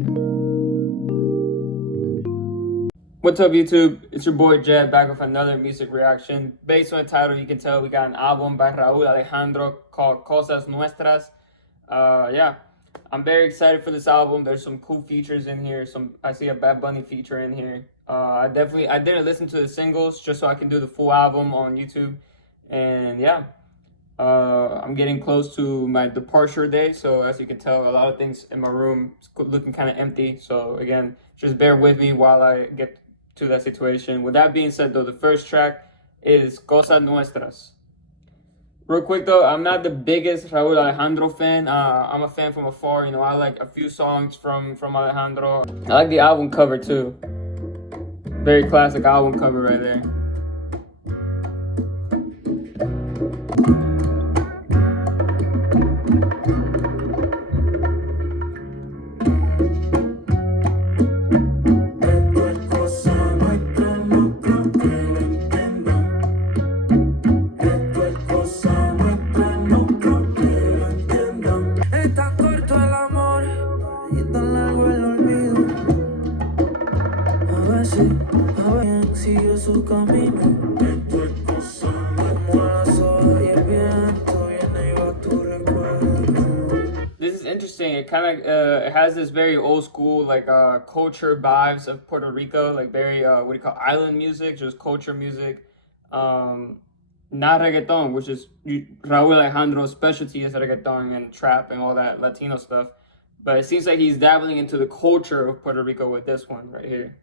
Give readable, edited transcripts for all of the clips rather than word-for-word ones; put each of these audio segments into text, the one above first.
What's up, YouTube? It's your boy J.E.T back with another music reaction. Based on the title, you can tell we got an album by Raul Alejandro called Cosas Nuestras. Yeah, I'm very excited for this album. There's some cool features in here. I see a Bad Bunny feature in here. I didn't listen to the singles just so I can do the full album on YouTube. And yeah, I'm getting close to my departure day, so as you can tell, a lot of things in my room looking kind of empty. So again, just bear with me while I get to that situation. With that being said, though, the first track is Cosas Nuestras. Real quick though, I'm not the biggest Raul Alejandro fan. I'm a fan from afar. You know, I like a few songs from Alejandro. I like the album cover too. Very classic album cover right there. This is interesting. It kind of it has this very old school like culture vibes of Puerto Rico, like very what do you call island music, just culture music. Not reggaeton, which is Raul Alejandro's specialty is reggaeton and trap and all that Latino stuff. But it seems like he's dabbling into the culture of Puerto Rico with this one right here.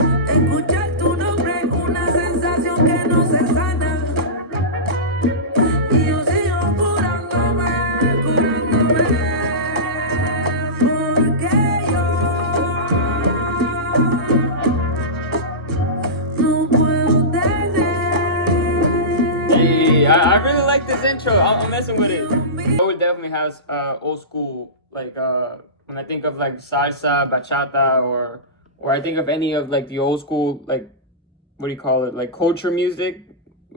Escuchar tu nombre es una sensación que no se sana. Y yo sigo curándome, porque yo no puedo tener. Hey, I really like this intro. I'm messing with it. It definitely has old school, like when I think of like salsa, bachata, or I think of any of like the old school, like what do you call it, like culture music.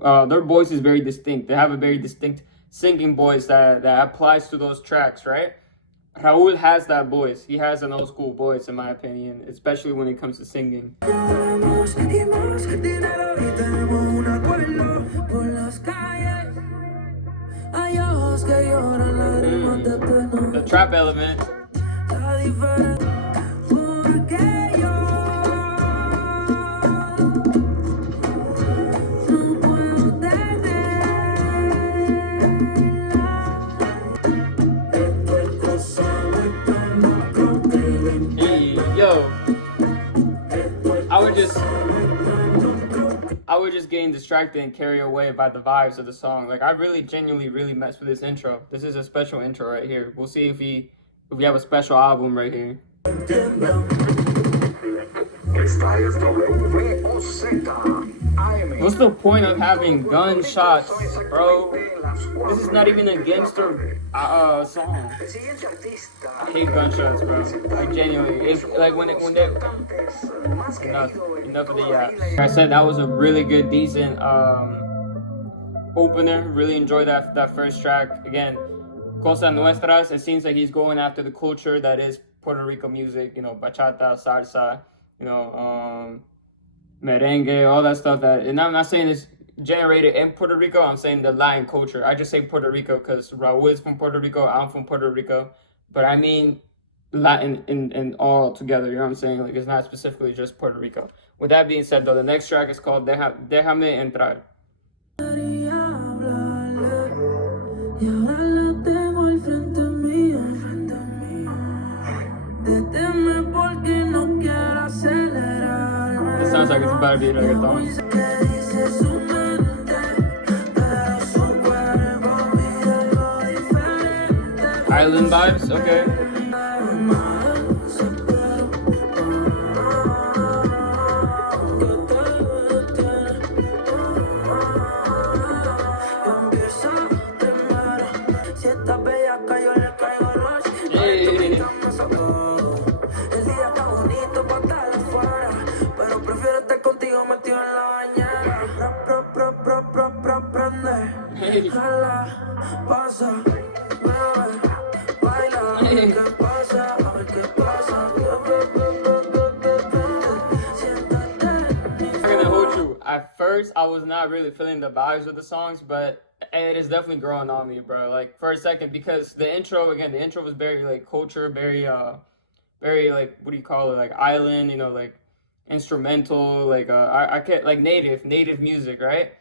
Their voice is very distinct. They have a very distinct singing voice that applies to those tracks, right? Raul has that voice. He has an old school voice, in my opinion, especially when it comes to singing. The trap element. I was just getting distracted and carried away by the vibes of the song. Like I really genuinely really messed with this intro. This is a special intro right here. We'll see if we have a special album right here. What's the point of having gunshots, bro? This is not even a gangster song. I hate gunshots, bro. Like genuinely, it's like when they enough of the yaps. Like I said, that was a really good, decent opener. Really enjoyed that first track. Again, Cosas Nuestras. It seems like he's going after the culture that is Puerto Rico music. You know, bachata, salsa. You know, merengue, all that stuff. And I'm not saying it's generated in Puerto Rico. I'm saying the Latin culture. I just say Puerto Rico because Raul is from Puerto Rico. I'm from Puerto Rico. But I mean Latin in all together. You know what I'm saying? Like it's not specifically just Puerto Rico. With that being said, though, the next track is called Déjame Entrar. This sounds like it's about to be reggaeton. Island vibes, okay. Hey. at first I was not really feeling the vibes of the songs, but it is definitely growing on me, bro. Like for a second, because the intro again, the intro was very like culture, very like what do you call it, like island, you know, like instrumental, like I can't like native music, right?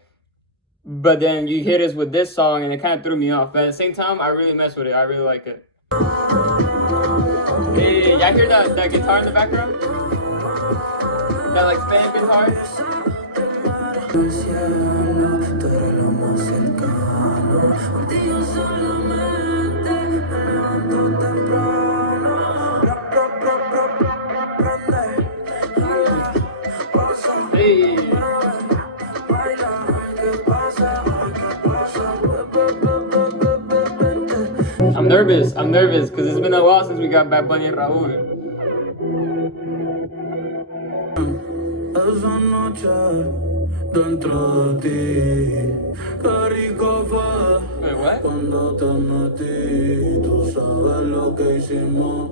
But then you hit us with this song and it kind of threw me off. But at the same time, I really mess with it. I really like it. Hey, y'all hear that guitar in the background? That like Spanish guitar? Hey. I'm nervous because it's been a while since we got Bad Bunny and Raul. Esa noche dentro de ti, qué rico fue. Wait, what? Cuando te metí, tú sabes lo que hicimos.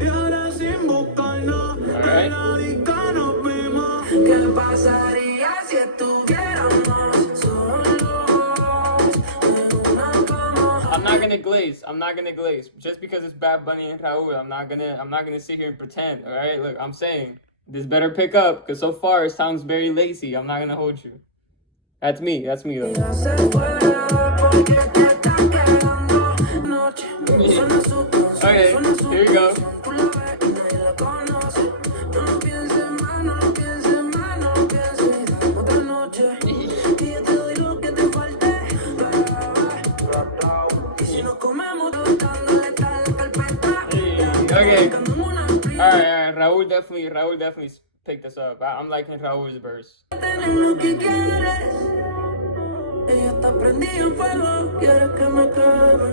Y ahora sin buscarnos, en la disco nos vimos. ¿Qué pasaría si estuviéramos solos en una cama? I'm not gonna glaze. Just because it's Bad Bunny and Raul, I'm not gonna sit here and pretend. All right, look, I'm saying this better pick up because so far it sounds very lazy. I'm not gonna hold you. That's me though. Okay, here you go. Okay. All right. Raul definitely picked this up. I'm liking Raul's verse. Ella está prendida en fuego, quiere que me queme.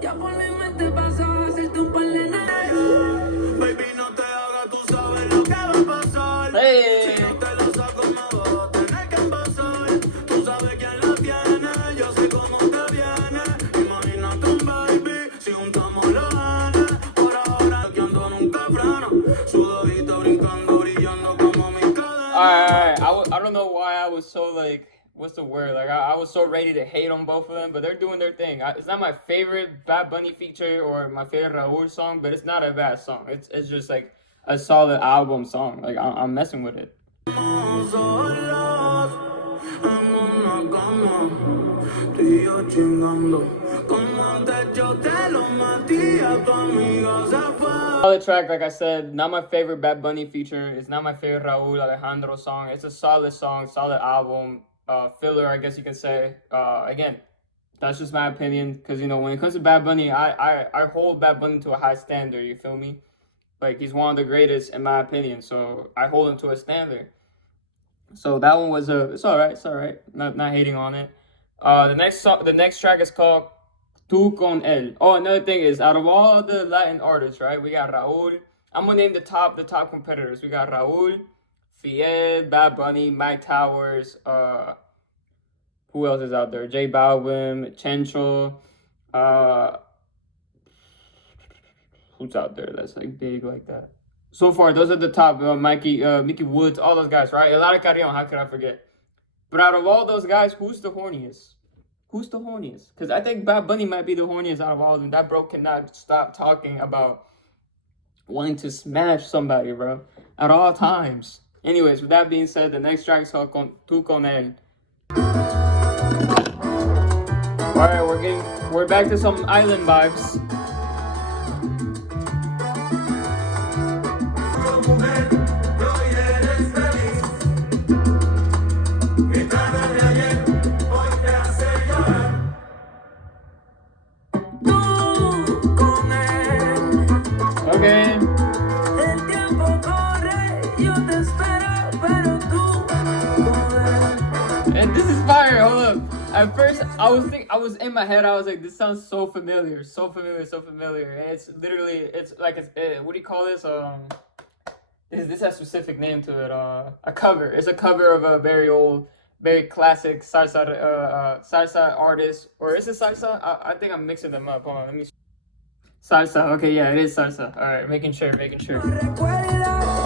Ya por mi mente pasó a hacerte un par de negros. Baby, no te hagas, tú sabes lo que va a pasar. Hey. Si no te lo saco, me vas a tener que envasar. Tú sabes quién la tiene, yo sé cómo te viene. Imagínate un baby, si juntamos los genes. Por ahora, aquí ando nunca freno. Sudadita brincando, brillando como mi cadena. Alright. I don't know why I was so like, what's the word? Like I was so ready to hate on both of them, but they're doing their thing. It's not my favorite Bad Bunny feature or my favorite Raul song, but it's not a bad song. It's just like a solid album song. Like I'm messing with it. Solid track, like I said, not my favorite Bad Bunny feature. It's not my favorite Raul Alejandro song. It's a solid song, solid album. Filler, I guess you can say. Again, that's just my opinion, because you know when it comes to Bad Bunny, I hold Bad Bunny to a high standard. You feel me? Like he's one of the greatest in my opinion, so I hold him to a standard. So that one was it's all right. Not hating on it. The next track is called "Tú con él." Oh, another thing is, out of all the Latin artists, right? We got Raul. I'm gonna name the top competitors. We got Raul, Fiel, Bad Bunny, Mike Towers, who else is out there? J Balvin, Chencho, who's out there that's like big like that? So far, those are the top. Mickey Woods, all those guys, right? A lot of Carrion, how could I forget? But out of all those guys, who's the horniest? Who's the horniest? Because I think Bad Bunny might be the horniest out of all of them. That bro cannot stop talking about wanting to smash somebody, bro, at all times. Anyways, with that being said, the next track is called "Tú con él." All right, we're back to some island vibes. Okay. El tiempo corre, yo te espero, pero tú con él. And this is fire. Hold up. At first, I was in my head. I was like, this sounds so familiar, so familiar. And it's literally, it's like, what do you call this? This has a specific name to it. A cover. It's a cover of a very old, very classic salsa artist. Or is it salsa? I think I'm mixing them up. Hold on, let me. Salsa. Okay, yeah, it is salsa. All right, making sure, making sure.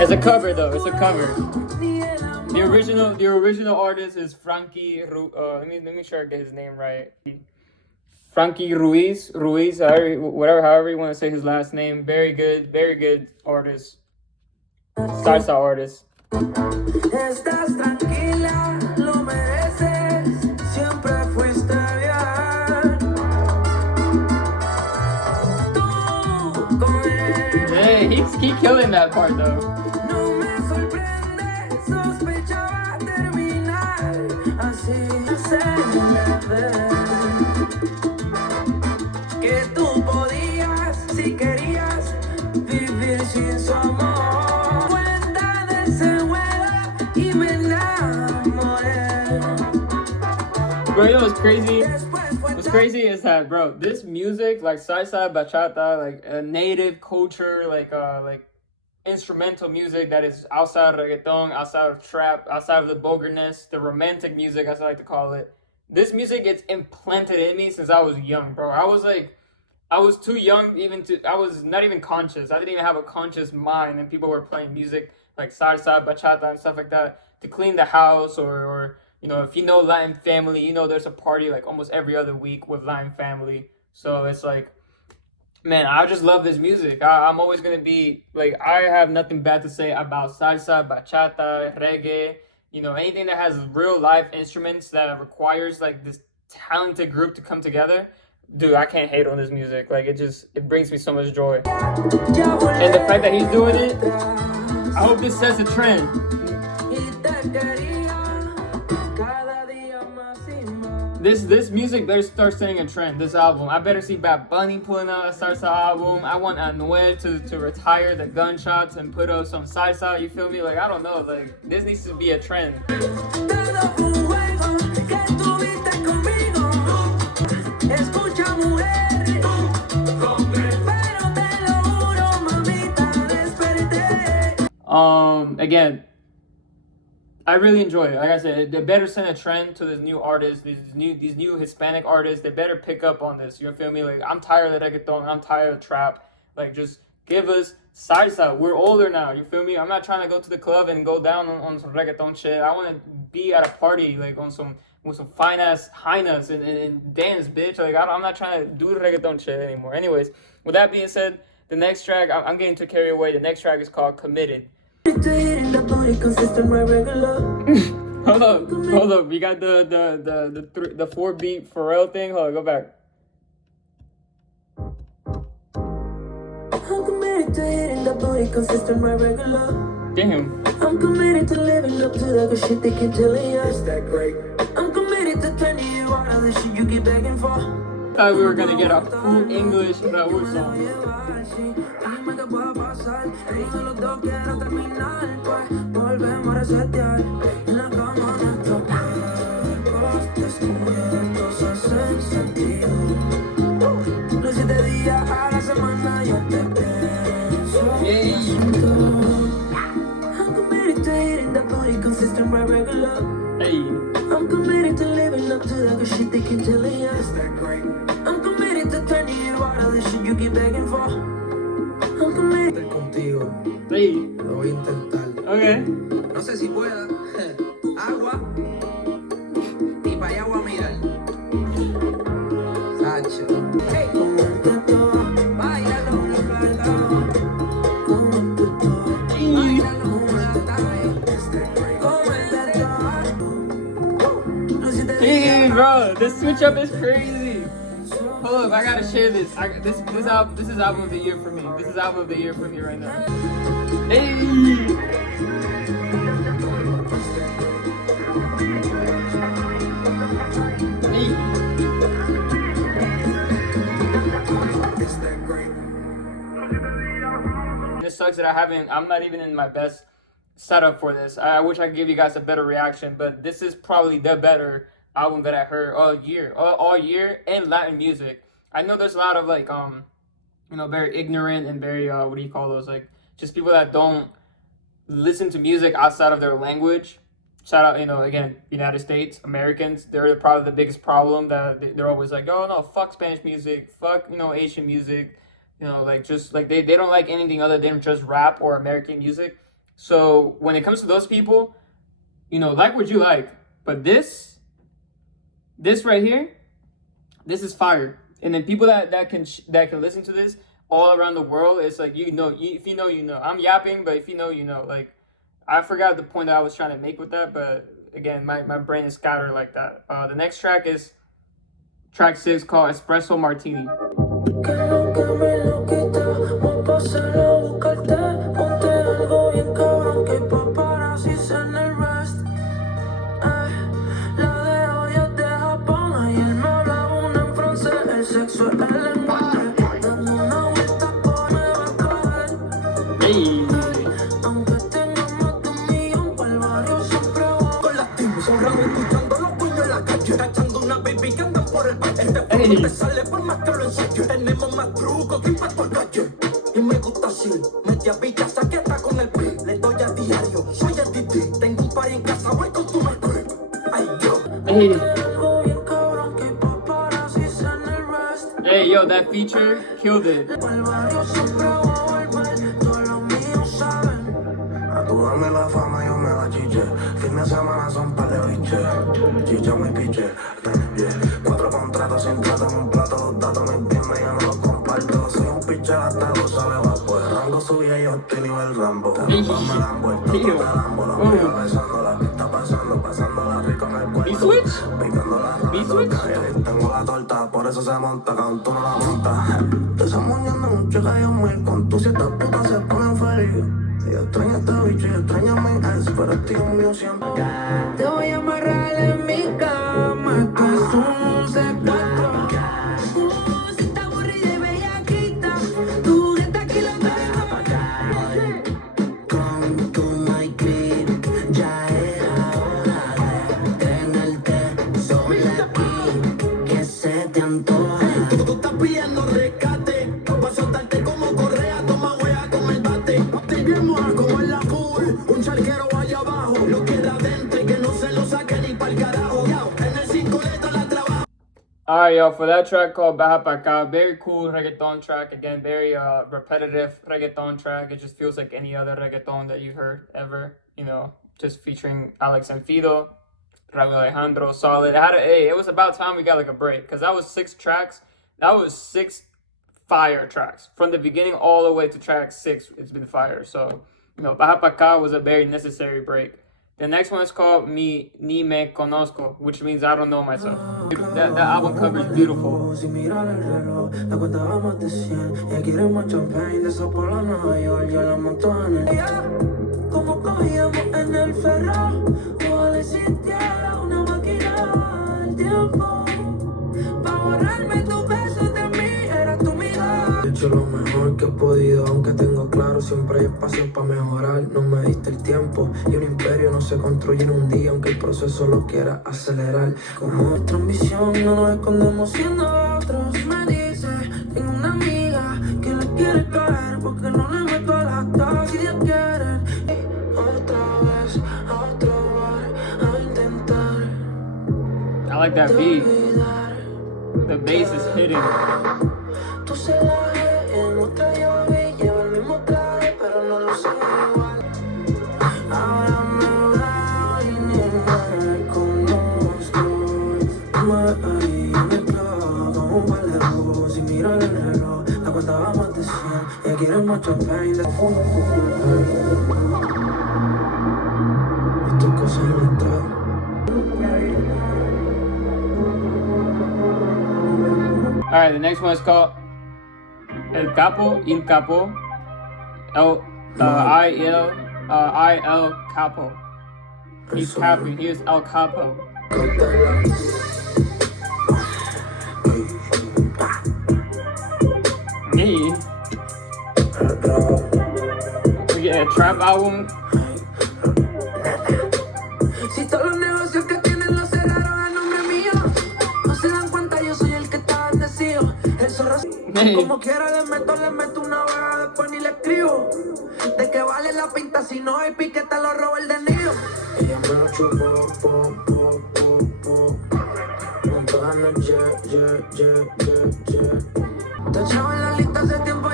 It's a cover though. It's a cover. The original artist is Frankie. Let me make sure I get his name right. Frankie Ruiz, however you want to say his last name. Very good artist. Salsa artist. Estás tranquila, lo mereces, siempre fuiste bien. Tú con él. Hey, he's killing that part though. No me sorprende, sospechaba terminar así. Se ve que tú podías, si querías, vivir sin su amor. Cuenta de ese juego y me enamoré. Bro, you know what's crazy? What's crazy is that, bro, this music, like salsa, bachata, like a native culture, like instrumental music that is outside of reggaeton, outside of trap, outside of the vulgarness, the romantic music, as I like to call it. This music gets implanted in me since I was young, bro. I was too young I was not even conscious. I didn't even have a conscious mind, and people were playing music like salsa, bachata, and stuff like that to clean the house, or you know, if you know Latin family, you know there's a party like almost every other week with Latin family. So it's like, man, I just love this music. I'm always gonna be like, I have nothing bad to say about salsa, bachata, reggae. You know, anything that has real life instruments that requires like this talented group to come together. Dude, I can't hate on this music. Like, it brings me so much joy. And the fact that he's doing it, I hope this sets a trend. This music better start setting a trend. This album, I better see Bad Bunny pulling out a salsa album. I want Anuel to retire the gunshots and put up some salsa. You feel me? Like, I don't know. Like, this needs to be a trend. Again, I really enjoy it. Like I said, they better send a trend to this new artist, these new Hispanic artists. They better pick up on this. You feel me? Like, I'm tired of reggaeton. I'm tired of trap. Like, just give us salsa. We're older now. You feel me? I'm not trying to go to the club and go down on some reggaeton shit. I want to be at a party, like on some with some fine ass hyenas and dance, bitch. Like, I'm not trying to do the reggaeton shit anymore. Anyways, with that being said, the next track, I'm getting too carried away. The next track is called Committed. Hold up. We got the 4-beat Pharrell thing. Hold on, go back. I'm committed to hitting the booty consistent, right, regular. Damn. I'm committed to living up to that good shit they keep telling you. Is that great? I'm committed to turning you out of the shit you keep begging for. Thought we were gonna get a full English Rauw song. I'm committed to hitting the booty consistent, right, regular. Hey. I'm committed to living up to that good shit they keep telling you. Is that great? I'm committed to turning you out of the shit you keep begging for. I'm committed contigo. Hey. Lo voy a intentar. Okay. No sé si pueda. Agua. Y para allá voy a mirar. Sacho. Hey. Hey, bro, this switch up is crazy. Hold up, I gotta share this. This is album of the year for me. This is album of the year for me right now. Hey. It sucks that I'm not even in my best setup for this. I wish I could give you guys a better reaction, but this is probably the better album that I heard all year in Latin music. I know there's a lot of like very ignorant and very what do you call those, like just people that don't listen to music outside of their language. Shout out, again, United States, Americans. They're probably the biggest problem, that they're always like, oh no, fuck Spanish music, fuck, Asian music, You know, like just like they don't like anything other than just rap or American music. So when it comes to those people, you know, like what you like, but this right here, this is fire. And then people that can listen to this all around the world, it's like, you know, if you know, you know. I'm yapping, but if you know, you know. Like, I forgot the point that I was trying to make with that, but again, my brain is scattered like that. The next track is track 6 called Espresso Martini. Hey. Hey. Sale por más que lo ensayo. Tenemos más trucos que impacto el calle. Y me gusta así, media bicha saqueta con el pi. Le doy a diario, soy J.E.T. Tengo un party en casa, voy con tu merced. Ay, yo. Hey. Hey, yo, that feature killed it. Dame la fama, yo me la chiche. Fin de semana son par de biches. Chicha muy piche. 4 contratos sin trato en un plato. Los datos mis bien, yo no los comparto. Soy un piche hasta lo sabe bajo. El rango subía y yo estoy nivel Rambo. Dame la vuelta, toda Lambo. La voy besándola. Está pasándola rico en el cuerpo. Picándola rara. Tengo la torta, por eso se monta. Cuando tú no la montas. Te estás moñando mucho que yo muy con tú. Si estas putas se ponen feliz. Yo extraño a esta bicha, yo extraño a mi ex, pero el tío mío siempre. Te voy a amarrar en mi cama, que es un secuestro. Si está aburrida y bellaquita, tú grita aquí la tengo. Con tu my crib, ya era hora de tenerte sola aquí, que se te antoja. Tú estás pidiendo rescate, pa' soltarte como correa, toma hueá con el bate. Como en la pool, un charquero allá abajo. Lo queda adentro y que no se lo saque ni pa'l carajo. En el 5 letras la trabajo. Alright, yo, for that track called Baja Pa' Acá, very cool reggaeton track. Again, very repetitive reggaeton track. It just feels like any other reggaeton that you've heard ever. You know, just featuring Alex and Fido, Raul Alejandro, solid. It was about time we got like a break, because that was 6 tracks. That was 6 fire tracks. From the beginning all the way to track 6, it's been fire. So, you know, Baja Pa' Acá was a very necessary break. The next one is called Ni Me Conozco, which means I don't know myself. That album cover is beautiful. He hecho lo mejor que he podido, aunque tengo claro, siempre hay espacio para mejorar. No me diste el tiempo y un imperio no se construye en un día, aunque el proceso lo quiera acelerar. Como nuestra ambición no nos escondemos siendo otros. Me dice, tengo una amiga que le quiere caer porque no le meto a las dos. Si Dios quiere, otra vez a otro bar a intentar. I like that beat. The bass is hitting. Tú se la en otra yo vi, lleva el mismo traje, pero no lo sé igual. Ahora me veo y ni me conozco. Me clavo con un par de ojos y miro el reloj. La cuenta va más de 100, ella quiere más champagne de fondo. Esto es cosa nuestra. Alright, the next one is called El Capo, Il Capo, I-L Capo. He's capping, he is El Capo. Me? We get a trap album. Si todos los negocios que tienen los cerraron a nombre mío, no se dan cuenta, yo soy el que está bendecido. El zorro, como quiera le meto una vaga, después ni le escribo. De que vale la pinta, si no hay piquete lo robo el de nido. Ella me lo chupó, montada en el jet. Te echaba en la lista hace tiempo.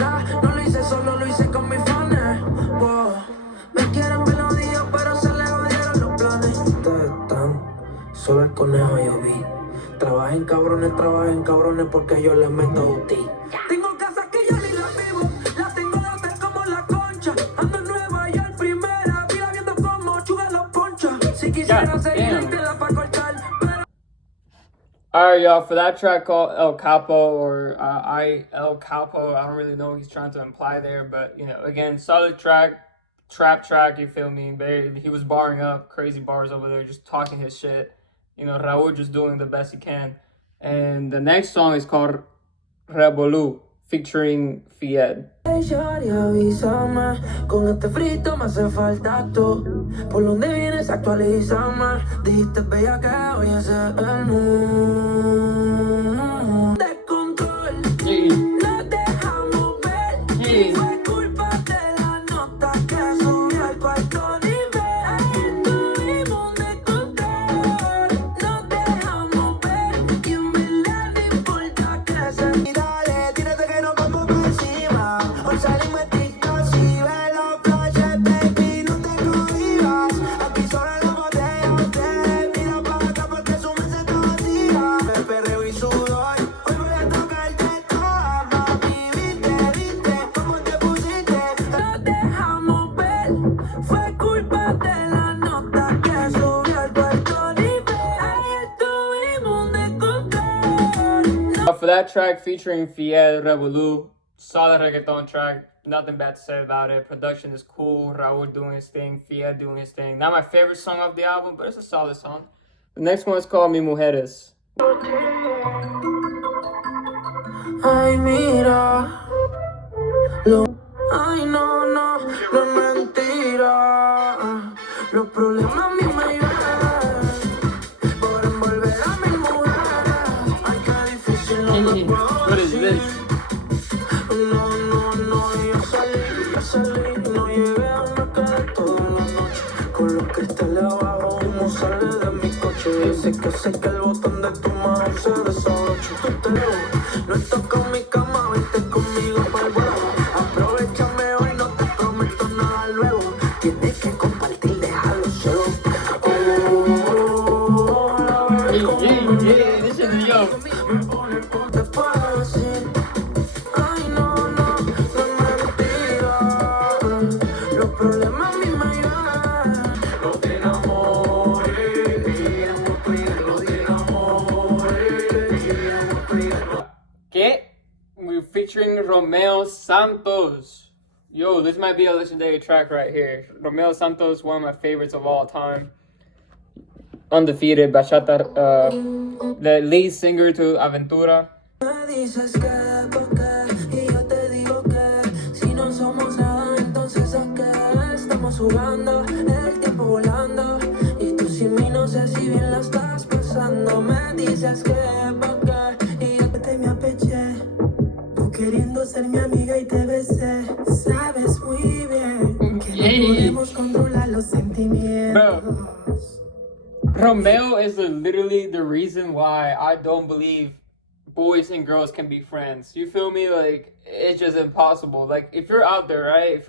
verdad, no lo hice solo, lo hice con mis fans. Wow. Me quieren melodías, pero se le jodieron los planes. Ustedes están, solo el conejo yo vi. Trabajen cabrones, porque yo les meto UTI. Tengo casas que ya ni las vivo, las tengo de como la concha. Ando en Nueva York, primera fila viendo como chuga los ponchas. Si quisiera seguir, te la pa' cortar, pero... Alright, y'all, for that track called El Capo, or El Capo, I don't really know what he's trying to imply there, but, you know, again, solid track, trap track, you feel me? He was barring up, crazy bars over there, just talking his shit. You know, Rauw just doing the best he can. And the next song is called Revolú, featuring J.E.T. Con este frito me hace falta tú. Por donde vienes, actualízame. Dijiste bella que hoy es el mundo. Descontrol, nos dejamos ver. Fue culpa de la nota que subió al cuarto nivel. Tuvimos descontrol, nos dejamos ver. Y en verdad no importa crecer. Y dale, tírate que nos vamos por encima. Hoy salimos en TikTok, si ves los flashes, baby, no te cohibas. Aquí solo la botella, usted mira para acá porque su mesa está vacía. El perreo y sudor, hoy voy a tocarte toda, mami, viste, cómo te pusiste. Nos dejamos ver, fue culpa de la nota que subió al cuarto nivel. Ayer tuvimos descontrol. For that track featuring J.E.T, Revolú, solid reggaeton track, nothing bad to say about it. Production is cool, Rauw doing his thing, J.E.T doing his thing. Not my favorite song of the album, but it's a solid song. The next one is called Mi Mujeres. Ay, mira, ay, no, no es mentira. Los problemas mi me llevan por envolver a mi mujer. Ay, qué difícil, no me puedo What is decir. this? No, yo salí, no llegué a me quedé toda la noche. Con los cristales abajo, humo sale de mi coche. Dice que sé que el botón de tu mano se desabrocha. Tú te lo, no estás con mi cama, vete conmigo para el vuelo. Aprovechame hoy, no te prometo nada luego. Tienes que compartir, déjalo solo. La bebé como This is yo. me pone te puedo decir. Ay, no es mentira. Los problemas a mí me llevan. No te enamores, no te enamores. ¿Qué? We're featuring Romeo Santos. Yo, this might be a legendary track right here. Romeo Santos, one of my favorites of all time. Undefeated bachata, the lead singer to Aventura. Me dices que por qué y yo te digo que si no somos nada entonces a qué estamos jugando el tiempo volando y tú sin mí no sé si bien la estás pasando. Me dices que por qué y yo te me apeché, tú queriendo ser mi amiga y te besé. Sabes muy bien que no podemos controlar los sentimientos. Romeo is literally the reason why I don't believe boys and girls can be friends. You feel me? Like, it's just impossible. Like, if you're out there, right?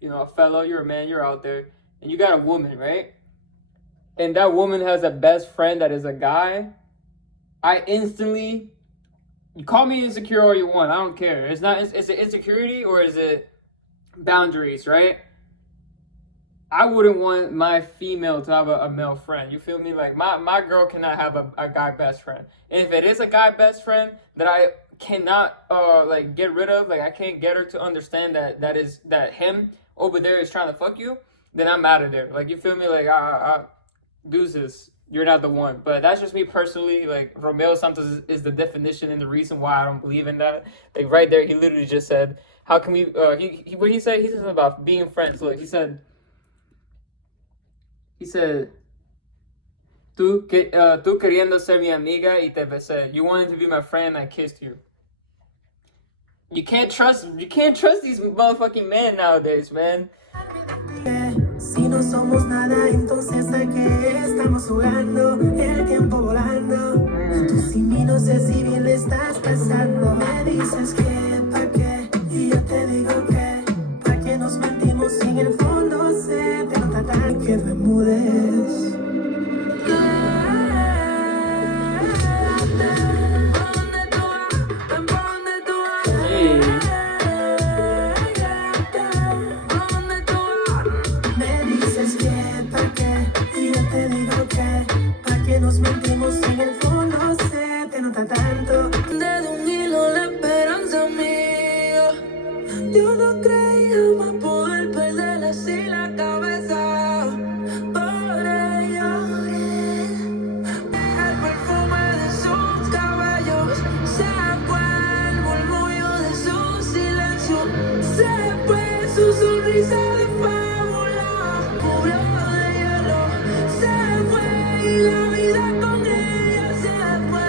You know, a fellow, you're a man, you're out there, and you got a woman, right? And that woman has a best friend that is a guy. I instantly, you call me insecure all you want, I don't care. Is it insecurity or is it boundaries, right? I wouldn't want my female to have a male friend. You feel me? Like, my girl cannot have a guy best friend. And if it is a guy best friend that I cannot like get rid of, like I can't get her to understand that him over there is trying to fuck you, then I'm out of there. Like, you feel me? Like, deuces, you're not the one. But that's just me personally. Like, Romeo Santos is the definition and the reason why I don't believe in that. Like, right there, he literally just said, how can we, what did he say? He said about being friends. Look, he said, tú queriendo ser mi amiga y te besé. You wanted to be my friend, I kissed you. You can't trust these motherfucking men nowadays, man. Si no somos nada, entonces ¿a qué estamos jugando? El tiempo volando. Tú sin mí no sé si bien le estás pasando. Me dices que pa' qué Se fue su sonrisa de fábula, cubrió de hielo. Se fue y la vida con ella se fue.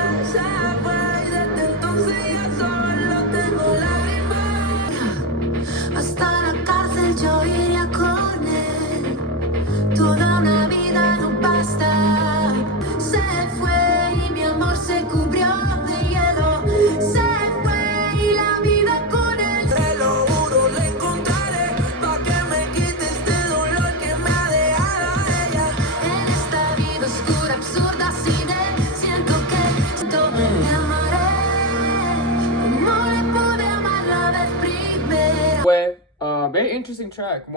Y desde entonces ya solo tengo lágrimas. Hasta la cárcel yo iría con él. Toda una vida no basta. Se fue y mi amor se cubrió de hielo. Se fue y la vida con él. Te lo juro, le encontraré pa' que me quite este dolor que me ha dejado ella. En esta vida oscura, absurda, sin él, siento que me amaré. No le pude amar la vez primera. Very interesting track.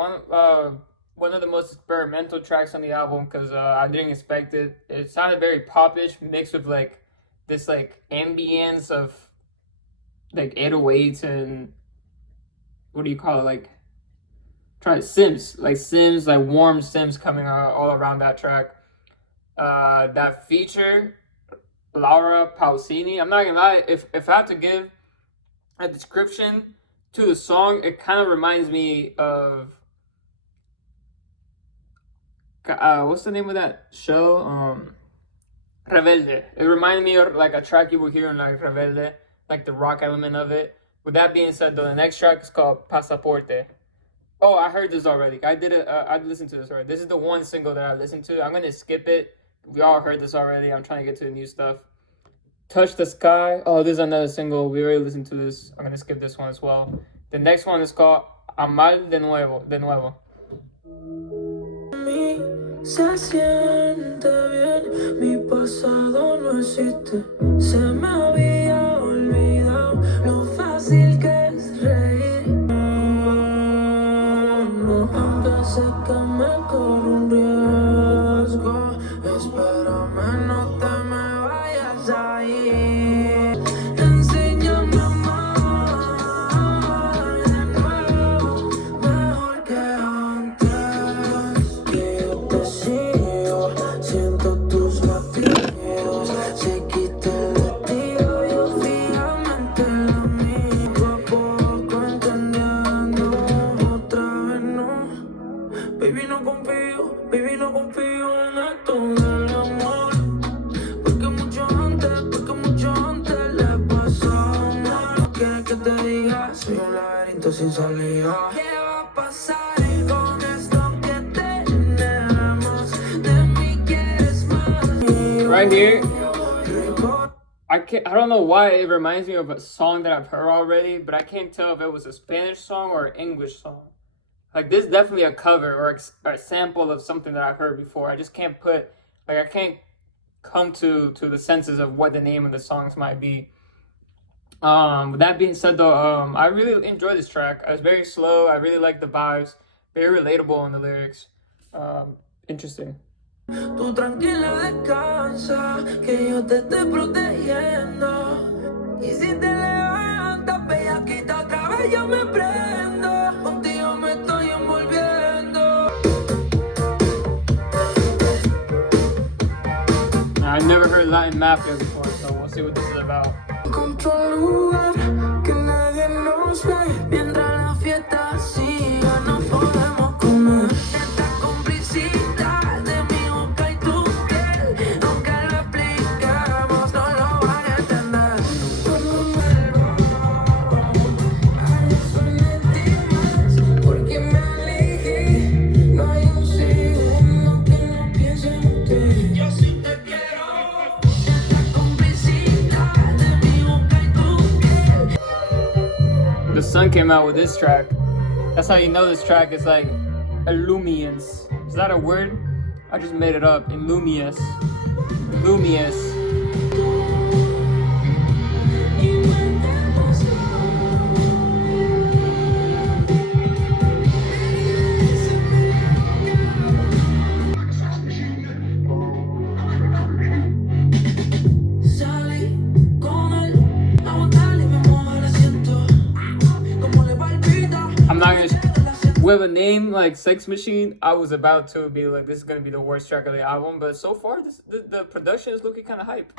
One of the most experimental tracks on the album because I didn't expect it. It sounded very popish, mixed with like this like ambience of like 808s and what do you call it? Like Sims, like warm Sims coming all around that track. That feature, Laura Pausini. I'm not gonna lie, if I have to give a description to the song, it kind of reminds me of what's the name of that show? Rebelde. It reminded me of like a track you would hear in like Rebelde, like the rock element of it. With that being said, though, the next track is called Pasaporte. Oh, I heard this already. I did it. I listened to this already. This is the one single that I listened to. I'm gonna skip it. We all heard this already. I'm trying to get to the new stuff. Touch the Sky. Oh, this is another single. We already listened to this. I'm gonna skip this one as well. The next one is called Amal de Nuevo. Se siente bien, mi pasado no existe. Se me había olvidado lo fácil que es reír. No, aunque sé que me corro un riesgo. Espérame, no te me vayas a ir. Enséñame a amar de nuevo, mejor que antes. Que yo te sigo, siento tus latidos. Se quita el vestido, yo fijamente la miro. Poco a poco entendiendo, otra vez no. Baby, no confío en esto del amor. Porque mucho antes le pasó mal. ¿Quieres que te diga? Soy un laberinto sin salida. ¿Qué va a pasar con esto que tenemos? De mí quieres más. Right here, I don't know why it reminds me of a song that I've heard already, but I can't tell if it was a Spanish song or an English song. Like, this is definitely a cover or a sample of something that I've heard before. I just can't I can't come to the senses of what the name of the songs might be. With that being said, though, I really enjoy this track. It's very slow. I really like the vibes. Very relatable in the lyrics. Interesting. Tú tranquila descansa, que yo te estoy protegiendo. Y si te levantas, bellaquita, otra vez yo me prendo. Contigo me estoy envolviendo. I've never heard Latin Mafia before, so we'll see what this is about. Encontró un lugar que nadie nos ve. Mientras la fiesta siga, no podemos comer. Esta complicidad de mi boca y tu piel, aunque lo explicamos, no lo van a entender. Cuando vuelvo a las últimas, porque me alejé, no hay un segundo que no piense en ti. Yo sí te quiero. The Sun came out with this track. That's how you know this track is like illumious. Is that a word? I just made it up. Illumious. Illumious. I'm not gonna. With a name like Sex Machine, I was about to be like, this is gonna be the worst track of the album, but so far, the production is looking kind of hype.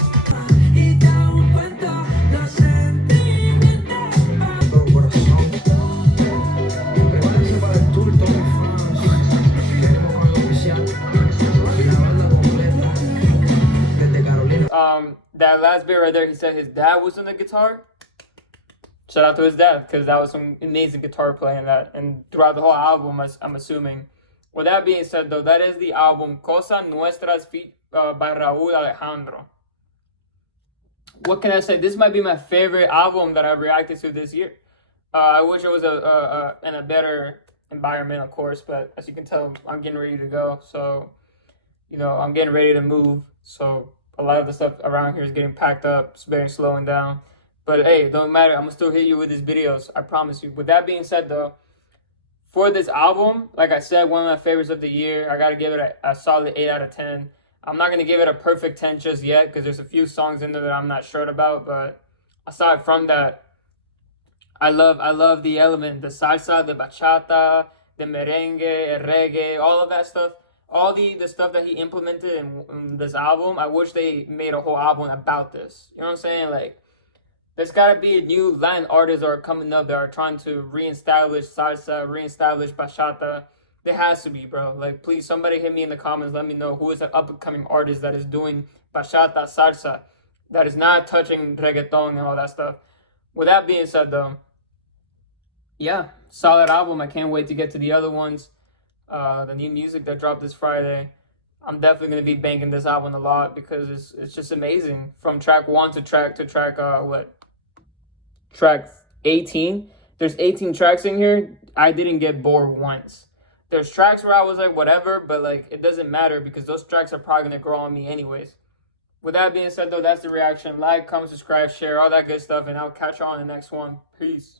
that last bit right there, he said his dad was on the guitar. Shout out to his dad, because that was some amazing guitar playing that. And throughout the whole album, I'm assuming. With that being said, though, that is the album Cosas Nuestras by Raul Alejandro. What can I say? This might be my favorite album that I've reacted to this year. I wish it was in a better environment, of course, but as you can tell, I'm getting ready to go. So, I'm getting ready to move. So a lot of the stuff around here is getting packed up. It's very slowing down. But hey, it don't matter. I'm going to still hit you with these videos. I promise you. With that being said, though, for this album, like I said, one of my favorites of the year. I got to give it a solid 8 out of 10. I'm not going to give it a perfect 10 just yet because there's a few songs in there that I'm not sure about. But aside from that, I love the element, the salsa, the bachata, the merengue, reggae, all of that stuff. All the stuff that he implemented in this album, I wish they made a whole album about this. You know what I'm saying? Like, there's got to be a new Latin artists that are coming up that are trying to reestablish salsa, reestablish bachata. There has to be, bro. Like, please, somebody hit me in the comments. Let me know who is an up-and-coming artist that is doing bachata, salsa, that is not touching reggaeton and all that stuff. With that being said, though, yeah, solid album. I can't wait to get to the other ones. The new music that dropped this Friday. I'm definitely going to be banging this album a lot because it's just amazing. From track 1 to track track 18. There's 18 tracks in here. I didn't get bored once. There's tracks where I was like, whatever, but like, it doesn't matter because those tracks are probably going to grow on me anyways. With that being said, though, that's the reaction. Like, comment, subscribe, share, all that good stuff, and I'll catch you on the next one. Peace.